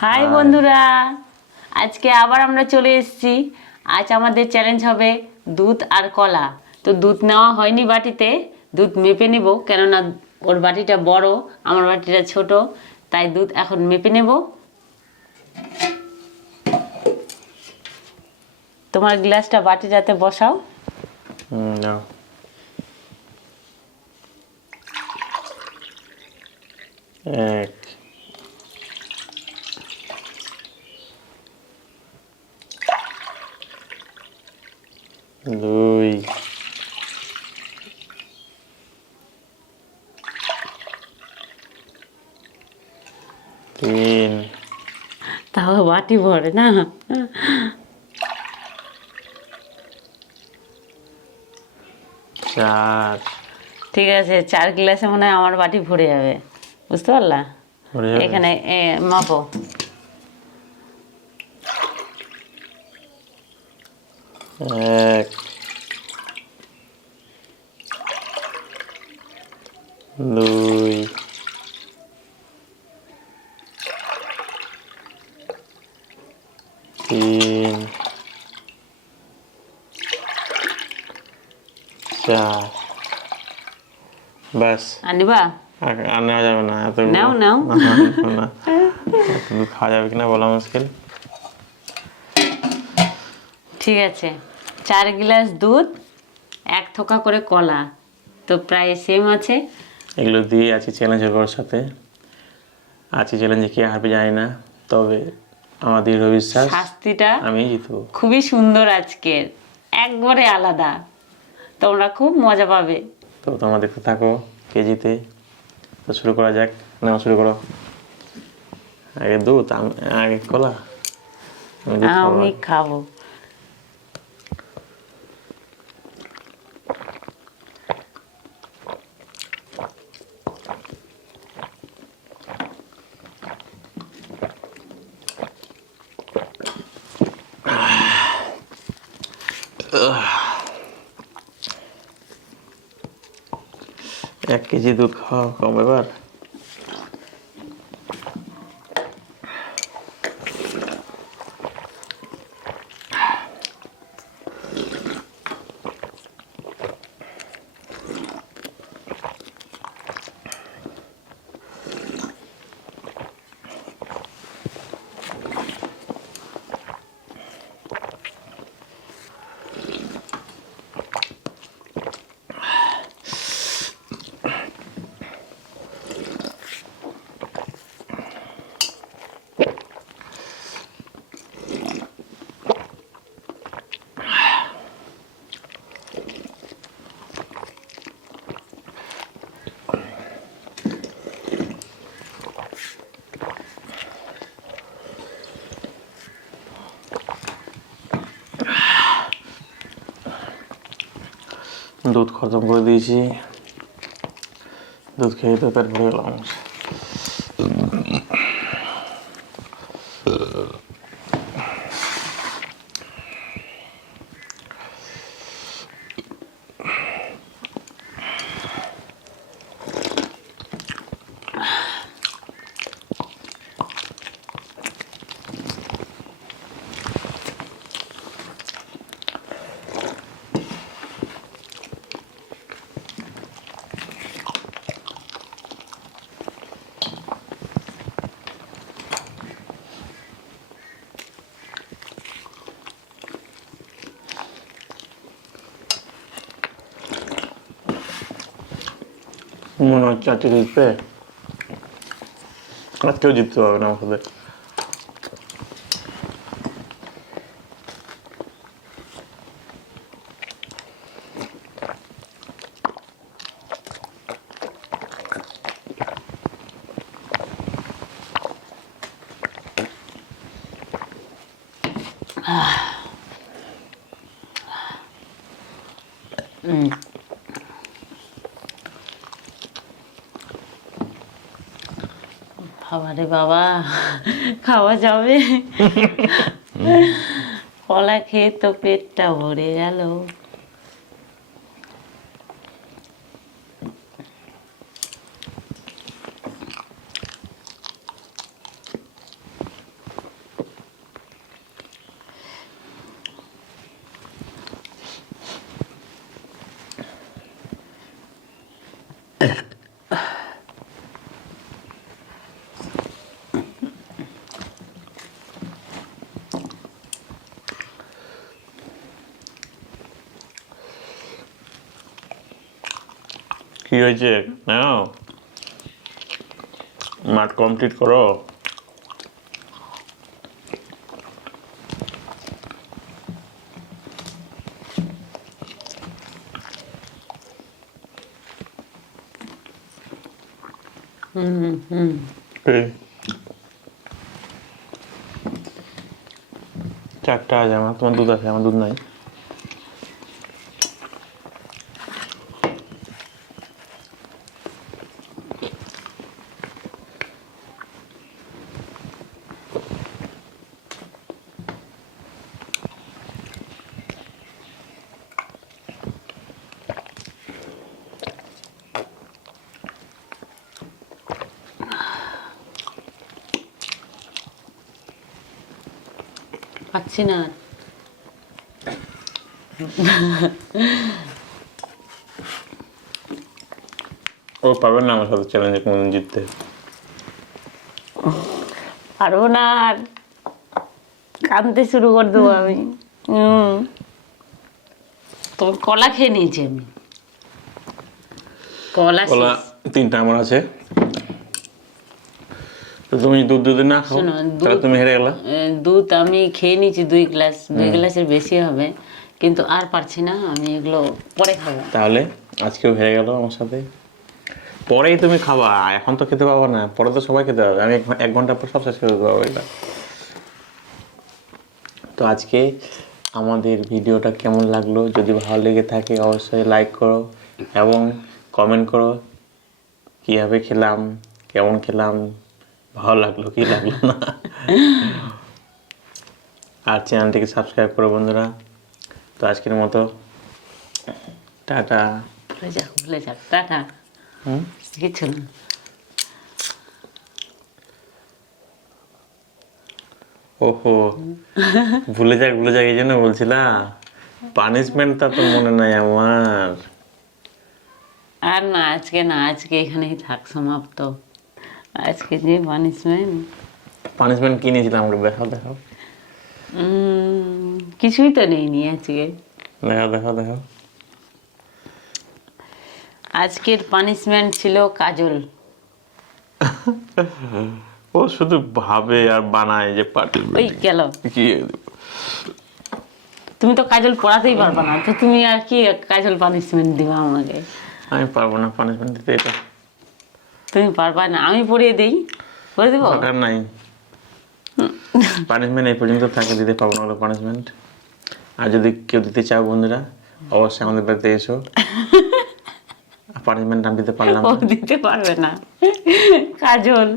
High বন্ধুরা, আজকে আবার আমরা চলে এসেছি। আজ আমাদের চ্যালেঞ্জ হবে দুধ আর কলা। তো দুধ নেওয়া হয়নি বাটিতে, দুধ মেপে নেব, কেননা ওর বাটিটা বড়, আমার বাটিটা ছোট, তাই দুধ এখন মেপে নেব। তোমার গ্লাসটা বাটিটাতে বসাও। নাও। এক, দুই, তিন, তাও বাটি ভরে না। চার। ঠিক আছে, 4 গ্লাসে মনে হয় আমার বাটি ভরে যাবে, বুঝতে পারলা? ভরে যাবে? এখানে মাপো। এক, দুই, তিন, চার। ব্যাস, আনিবা? আর নেওয়া যাবে না এত। নাও নাও। না, এত দুধ খাওয়া যাবে কিনা বলা মুশকিল। ঠিক আছে, 4 গ্লাস দুধ, 1 থোকা করে কলা, তো প্রায় সেম আছে। এগুলো দিয়ে আছি চ্যালেঞ্জের ওর সাথে। আছি চ্যালেঞ্জে কে হারবে জানি না, তবে আমার দৃঢ় বিশ্বাস শাস্তিটা আমি জিতবো। খুবই সুন্দর আজকের, একবারে আলাদা, তোমরা খুব মজা পাবে। তো তোমরা দেখতে থাকো কে জিতে। তো শুরু করা যাক। নাও শুরু করো। আগে দুধ, আগে কলা। আমি দুধ খাবো। আমি খাবো। এক কেজি দুধ খাওয়া কম এবার। দুধ খতম করে দিয়েছি। দুধ খেয়ে তো পেট ভরে গেল আমার। মনে হচ্ছে আজকে জিতবে, আজকেও জিততে পারবে না আমার সাথে। বাবারে বাবা, খাওয়া যাবে? কলা খেয়ে তো পেটটা ভরে গেল। কি হয়েছে নাও মাঠ কমপ্লিট করো। এই, 4টা আছে আমার, তোমার দুধ আছে, আমার দুধ নাই। পাচ্ছি না আর। ও পারবেন না আমার সাথে চ্যালেঞ্জে কোনোদিন জিততে। পারবো না আর, কাঁদতে শুরু করে দেবো আমি। তোর কলা খেয়ে নিয়েছি আমি, কলা কলা শেষ। 3টা আমার আছে। তো তুমি দুধ যদি না খাও শোনো, তাহলে তুমি হেরে গেলা। দুধ আমি খেয়ে নিয়েছি 2 গ্লাস, 2 গ্লাসের বেশি হবে, কিন্তু আর পারছি না, আমি এগুলো পরে খাবো। তাহলে আজকেও হেরে গেল আমার সাথে। পরেই তুমি খাবা, এখন তো খেতে পাবো না, পরে তো সবাই খেতে পারবে। আমি 1 ঘন্টা পর সব শেষ করে দিতে পারবো এটা। তো আজকে আমাদের ভিডিওটা কেমন লাগলো, যদি ভালো লেগে থাকে অবশ্যই লাইক করো এবং কমেন্ট করো কীভাবে খেলাম, কেমন খেলাম, ভালো লাগলো কি লাগলো না। আর চ্যানেলটিকে সাবস্ক্রাইব করো বন্ধুরা। তো আজকের মতো টাটা। ভুলে যাক, টাটা। কিছু না। ওহো, ভুলে যাক এই জন্য বলছিলা। পানিশমেন্টটা তো মনে নাই আমার। আর না, আজকে না, আজকে এখানেই থাক, সমাপ্ত। আজকে যে পানিশমেন্ট কি নিয়েছিলাম আমাকে দেখাও। কিছুই তো নেইনি আজকে। দেখাও। আজকের পানিশমেন্ট ছিল কাজল। ও শুধু ভাবে আর বানায় যে পার্টি। ওই গেল। কি তুমি তো কাজল পড়াতেই পারবা না, তো তুমি আর কি কাজল পানিশমেন্ট দিবা আমাকে? আমি পারবো না পানিশমেন্ট দিতে, এটা তুমি পারবা না, আমি পড়িয়ে দিই, করে দেবো। দরকার নাই। পানিশমেন্ট এই পর্যন্ত থাকে, দিতে পারবো না পানিশমেন্ট। আর যদি কেউ দিতে চাও বন্ধুরা, অবশ্যই আমাদের বাড়িতে এসো। পানিশমেন্ট আমি দিতে পারলাম ও না। দিতে পারবে না কাজল।